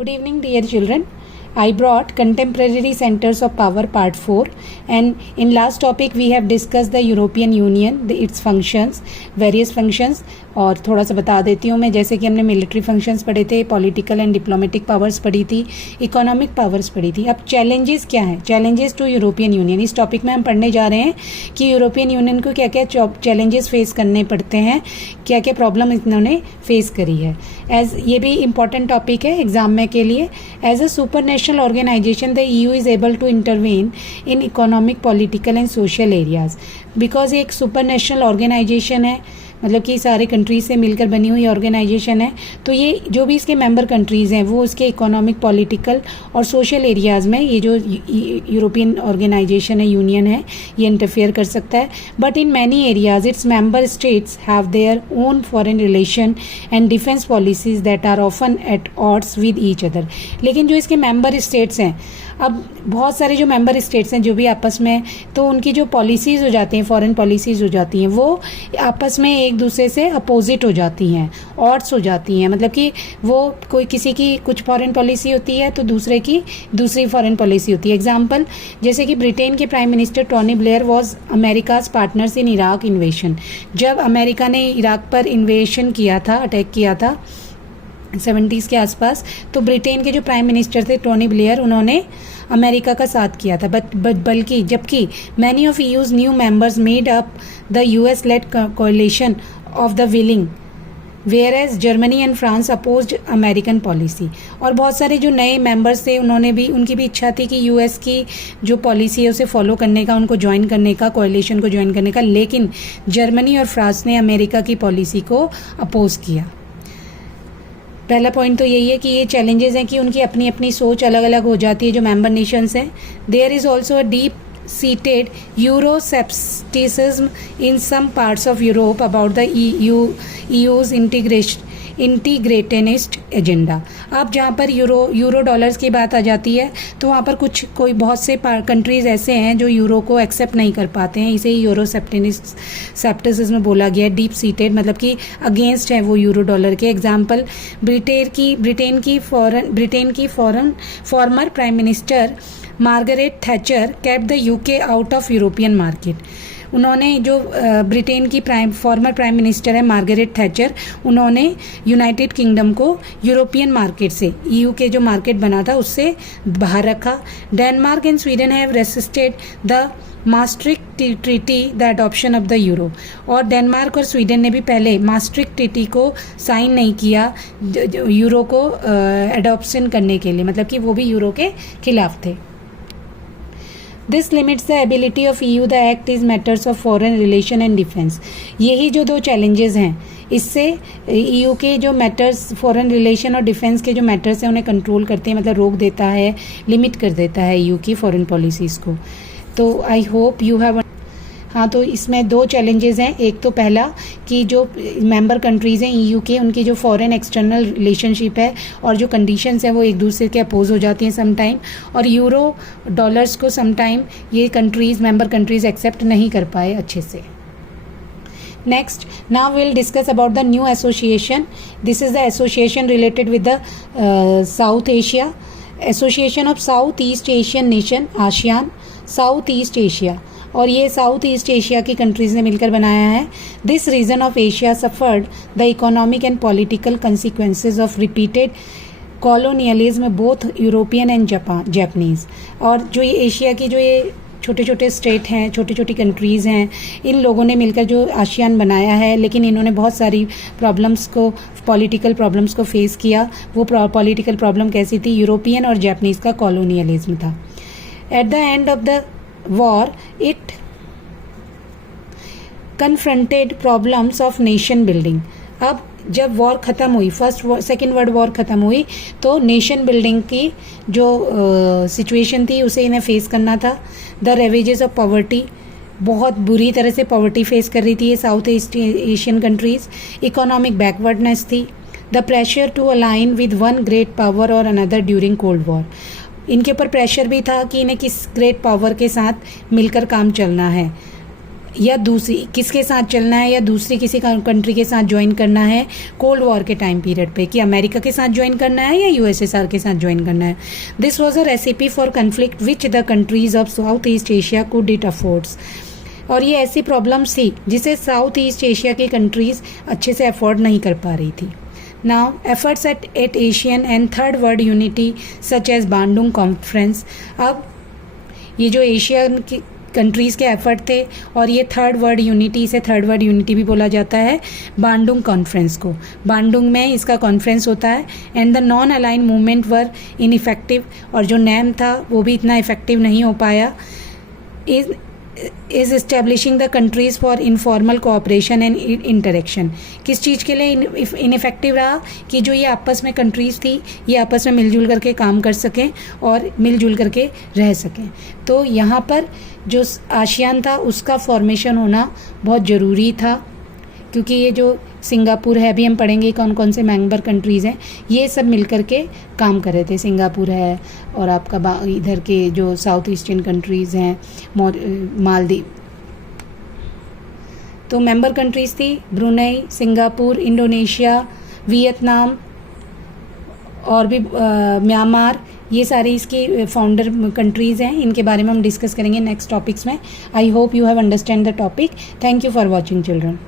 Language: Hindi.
Good evening, dear children. I brought Contemporary Centers of Power Part 4, and in last topic we have discussed the European Union, its functions, various functions. और थोड़ा सा बता देती हूँ मैं, जैसे कि हमने मिलिट्री फंक्शंस पढ़े थे, पॉलिटिकल एंड डिप्लोमेटिक पावर्स पढ़ी थी, इकोनॉमिक पावर्स पढ़ी थी. अब चैलेंजेस क्या हैं? Challenges to European Union. इस टॉपिक में हम पढ़ने जा रहे हैं कि यूरोपियन यूनियन को क्या क्या चैलेंजेस फेस करने पड़ते हैं, क्या क्या प्रॉब्लम इन्होंने फेस करी है. एज ये भी इम्पॉर्टेंट टॉपिक है एग्जाम में के लिए. As a super national organization the EU is able to intervene in economic, political and social areas. Because ये एक सुपर नेशनल ऑर्गेनाइजेशन है, मतलब कि सारे कंट्रीज से मिलकर बनी हुई ऑर्गेनाइजेशन है. तो ये जो भी इसके मेंबर कंट्रीज़ हैं वो उसके इकोनॉमिक, पॉलिटिकल और सोशल एरियाज़ में ये जो यूरोपियन ऑर्गेनाइजेशन है, यूनियन है, ये इंटरफेयर कर सकता है. But in many areas its member states have their own foreign relation and defence policies that are often at odds with each other. लेकिन जो इसके मेंबर स्टेट्स हैं, अब बहुत सारे जो मेंबर स्टेट्स हैं जो भी आपस में, तो उनकी जो पॉलिसीज़ हो जाती हैं, फॉरेन पॉलिसीज़ हो जाती हैं, वो आपस में एक दूसरे से अपोजिट हो जाती हैं, ऑड्स हो जाती हैं. मतलब कि वो कोई किसी की कुछ फॉरेन पॉलिसी होती है तो दूसरे की दूसरी फॉरेन पॉलिसी होती है. एग्जाम्पल, जैसे कि ब्रिटेन के prime minister Tony Blair was America's partners in Iraq invasion. जब अमेरिका ने इराक पर इन्वेशन किया था, अटैक किया था 70s के आसपास, तो ब्रिटेन के जो प्राइम मिनिस्टर थे टोनी ब्लेयर, उन्होंने अमेरिका का साथ किया था. बल्कि जबकि many of EU's new members made up the US led coalition of the willing, whereas Germany and France opposed American policy. और बहुत सारे जो नए मेंबर्स थे उनकी भी इच्छा थी कि US की जो पॉलिसी है उसे फॉलो करने का, उनको ज्वाइन करने का, कोalition को ज्वाइन करने का, लेकिन जर्मनी और फ्रांस ने अमेरिका की पॉलिसी को अपोज किया. पहला पॉइंट तो यही है कि ये चैलेंजेस हैं कि उनकी अपनी अपनी सोच अलग अलग हो जाती है जो मेंबर नेशंस हैं. There is also a deep seated euroscepticism in some parts of Europe about the EU's integrationist agenda. अब जहाँ पर यूरो डॉलर्स की बात आ जाती है तो वहाँ पर कोई बहुत से कंट्रीज़ ऐसे हैं जो यूरो को एक्सेप्ट नहीं कर पाते हैं. इसे ही यूरोसेप्टिसिज्म बोला गया है. डीप सीटेड मतलब कि अगेंस्ट है वो यूरो डॉलर के. एग्जाम्पल, ब्रिटेन की former prime minister Margaret Thatcher kept the UK out of European market. उन्होंने जो ब्रिटेन की फॉर्मर प्राइम मिनिस्टर है मार्गरेट थैचर, उन्होंने यूनाइटेड किंगडम को यूरोपियन मार्केट से, EU के जो मार्केट बना था उससे बाहर रखा. Denmark and Sweden have resisted the maastricht treaty the adoption of the euro. और डेनमार्क और स्वीडन ने भी पहले maastricht ट्रीटी को साइन नहीं किया यूरो को अडॉप्शन करने के लिए, मतलब कि वो भी यूरो के खिलाफ थे. This limits the ability of EU to act in matters of foreign relation and defense. यही जो दो challenges हैं, इससे EU के जो मैटर्स, फॉरेन रिलेशन और डिफेंस के जो मैटर्स हैं उन्हें कंट्रोल करते हैं, मतलब रोक देता है, लिमिट कर देता है EU की फॉरेन पॉलिसीज़ को. तो आई होप यू हैव. हाँ, तो इसमें दो चैलेंजेस हैं. एक तो पहला कि जो मेंबर कंट्रीज़ हैं EU के, उनकी जो फॉरेन एक्सटर्नल रिलेशनशिप है और जो कंडीशंस हैं वो एक दूसरे के अपोज हो जाती हैं सम टाइम, और यूरो डॉलर्स को सम टाइम ये कंट्रीज़, मेंबर कंट्रीज़ एक्सेप्ट नहीं कर पाए अच्छे से. Next, now we'll discuss about the new association. This is the association related with the South Asia. Association of South East Asian Nation, ASEAN, South East Asia. और ये साउथ ईस्ट एशिया की कंट्रीज़ ने मिलकर बनाया है. This region of Asia suffered the economic and political consequences of repeated colonialism both European and Japanese. और जो ये एशिया की जो ये छोटे छोटे स्टेट हैं, छोटी छोटी कंट्रीज़ हैं, इन लोगों ने मिलकर जो आसियान बनाया है, लेकिन इन्होंने बहुत सारी प्रॉब्लम्स को, पॉलिटिकल प्रॉब्लम्स को फेस किया. वो पॉलिटिकल प्रॉब्लम कैसी थी? यूरोपियन और जापानीज़ का कॉलोनियलिज्म था. At the end of the war, it confronted problems of nation building. अब जब वॉर ख़त्म हुई, सेकेंड वर्ल्ड वॉर ख़त्म हुई, तो नेशन बिल्डिंग की जो सिचुएशन थी उसे इन्हें फेस करना था. द रेवेजेस ऑफ पॉवर्टी, बहुत बुरी तरह से पॉवर्टी फेस कर रही थी ये south east Asian countries. Economic backwardness थी. The pressure to align with one great power और अनदर ड्यूरिंग कोल्ड वॉर. इनके ऊपर प्रेशर भी था कि इन्हें किस ग्रेट पावर के साथ मिलकर काम चलना है. या दूसरी किसके साथ चलना है, या दूसरी किसी कंट्री के साथ ज्वाइन करना है कोल्ड वॉर के टाइम पीरियड पे, कि अमेरिका के साथ ज्वाइन करना है या यूएसएसआर के साथ ज्वाइन करना है. This was a recipe for conflict which the countries of south East Asia could it affords. और ये ऐसी प्रॉब्लम्स थी जिसे साउथ ईस्ट एशिया की कंट्रीज अच्छे से अफोर्ड नहीं कर पा रही थी. Now, efforts at Asian and Third World Unity such as Bandung Conference. अब ये जो एशियन की कंट्रीज़ के एफर्ट थे और ये थर्ड वर्ल्ड यूनिटी, इसे थर्ड वर्ल्ड यूनिटी भी बोला जाता है, बांडुंग कॉन्फ्रेंस को. बांडुंग में इसका कॉन्फ्रेंस होता है. And the non align movement were ineffective, और जो नैम था वो भी इतना इफेक्टिव नहीं हो पाया. Is establishing the countries for informal cooperation and interaction. किस चीज़ के लिए इनइफेक्टिव रहा? कि जो ये आपस में कंट्रीज़ थी ये आपस में मिलजुल करके काम कर सकें और मिलजुल करके रह सकें. तो यहाँ पर जो आसियान था उसका फॉर्मेशन होना बहुत ज़रूरी था, क्योंकि ये जो सिंगापुर है, अभी हम पढ़ेंगे कौन कौन से मेंबर कंट्रीज़ हैं, ये सब मिलकर के काम कर रहे थे. सिंगापुर है और आपका इधर के जो साउथ ईस्टर्न कंट्रीज़ हैं, मालदीव. तो मेंबर कंट्रीज़ थी ब्रुनेई, सिंगापुर, इंडोनेशिया, वियतनाम और भी म्यांमार. ये सारी इसकी फाउंडर कंट्रीज़ हैं. इनके बारे में हम डिस्कस करेंगे नेक्स्ट टॉपिक्स में. I hope you have understand the topic. Thank you for watching children.